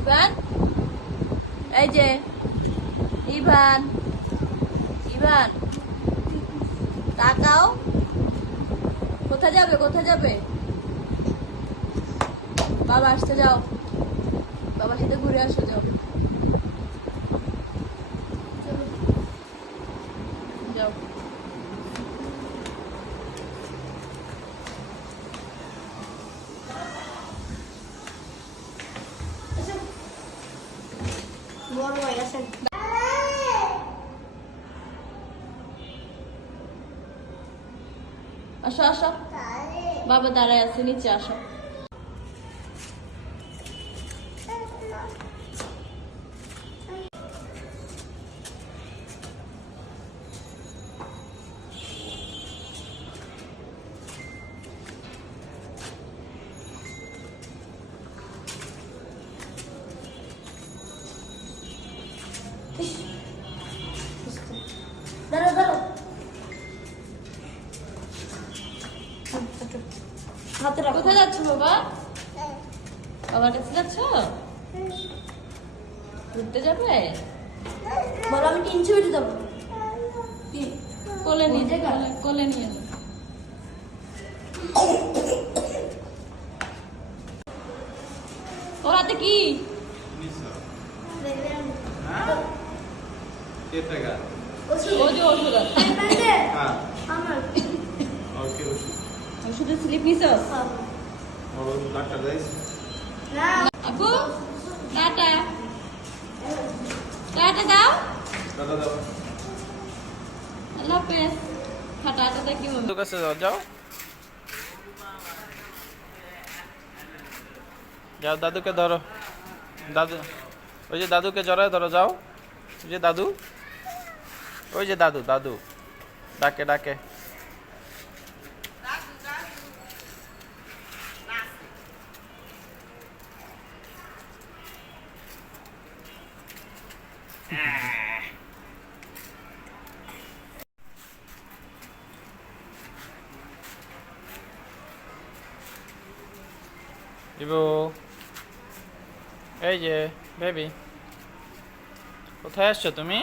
Ivan? এই যে, Ivan Ivan, তাকাও। কোথায় যাবে কোথায় যাবে? বাবা, আসতে যাও। বাবার সাথে ঘুরে আসো, যাও। যাও। বড় হয়ে আসেন আসো আসো। বাবা দাঁড়ায় আছে নিচে আসো। হাতে রাখো। কোথায় যাচ্ছ বাবা? বাবার কাছে যাচ্ছ? ঘুরতে যাবে? বলো আমি তিন ছবিতে যাব। কোলে নিয়ে কোলে- নিয়ে। ওর হাতে কি? Tetragar. ও যে ওষুধ আছে Ah, আমার okay, ওষুধ। ওষুধের স্লিপ নিছ ওর ডাক্তার আপু টাটা টাটা দাও দাদা দাও। আল্লাহ হাফেজ টাটা দেখি কাছে যাও, যাও যাও দাদুকে ধরো দাদু ওই যে দাদুকে জড়ায় ধরো যাও ওই যে দাদু ওই যে দাদু দাদু ডাকে ডাকে ইবু এই যে বেবি কোথায় আসছো তুমি?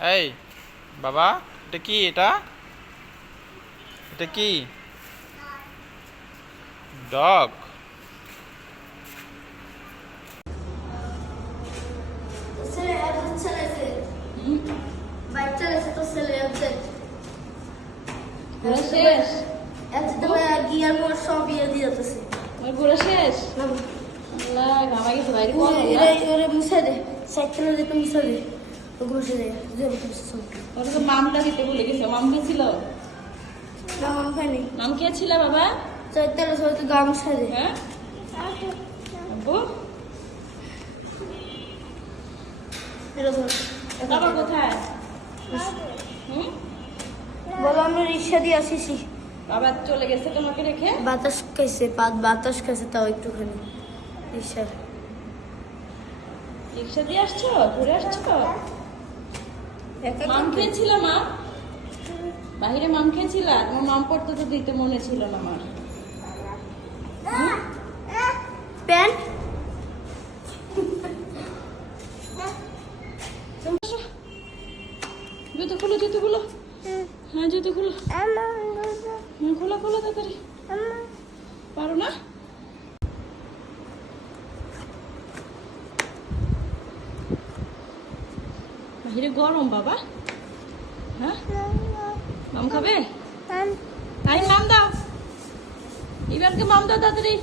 এই বাবা এটা কি এটা? এটা কি? ডগ। শেষ? একদম গিয়ার সব ইয়ে ঘোরা শেষ? বাইরে মুছে দে সাইকেলে দিতে মুছে দে। মামটা দিতে ভুলে গেছে? মাম কে ছিল? না খানি মাম কে ছিল বাবা? চৈতালে সব তো গা হ্যাঁ? আব্বু? বাবা কোথায়? হুম? বলো আমরা রিক্সা দিয়ে আসিছি। বাবা চলে গেছে তোমাকে রেখে? বাতাস খাইছে বাত বাতাস খাইছে তাও একটুখানি রিক্সার। রিক্সা দিয়ে আসছো? ঘুরে আসছো? মাম খেয়েছিল মা? বাহিরে মাম খেয়েছিল? তোমার মাম পড়তে তো দিতে মনে ছিল না আমার প্যান্ট? জুতো খুলো জুতো খুলো। হ্যাঁ জুতো খুলো। হ্যাঁ খোলো খোলো তাড়াতাড়ি। পারো না? বাইরে গরম বাবা হ্যাঁ মাম খাবে তাই মাম দাও ইবারকে মাম দাও তাড়াতাড়ি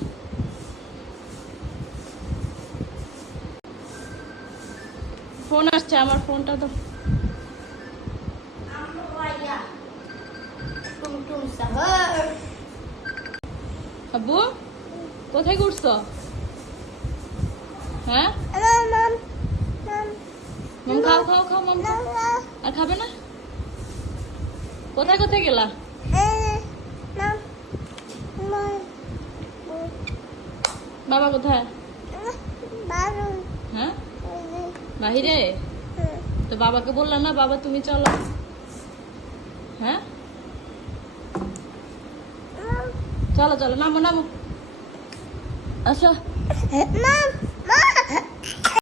ফোন আসছে, আমার ফোনটা তো আব্বু, কোথায় ঘুরছ? হ্যাঁ? মাম খাও খাও খাও মাম। আর খাবে না? কোথায় কোথায় গেলা? বাবা কোথায়? হ্যাঁ? বাহিরে? তো বাবাকে বললাম না, বাবা তুমি চলো। হ্যাঁ? চলো চলো, নামো নামো। Mom.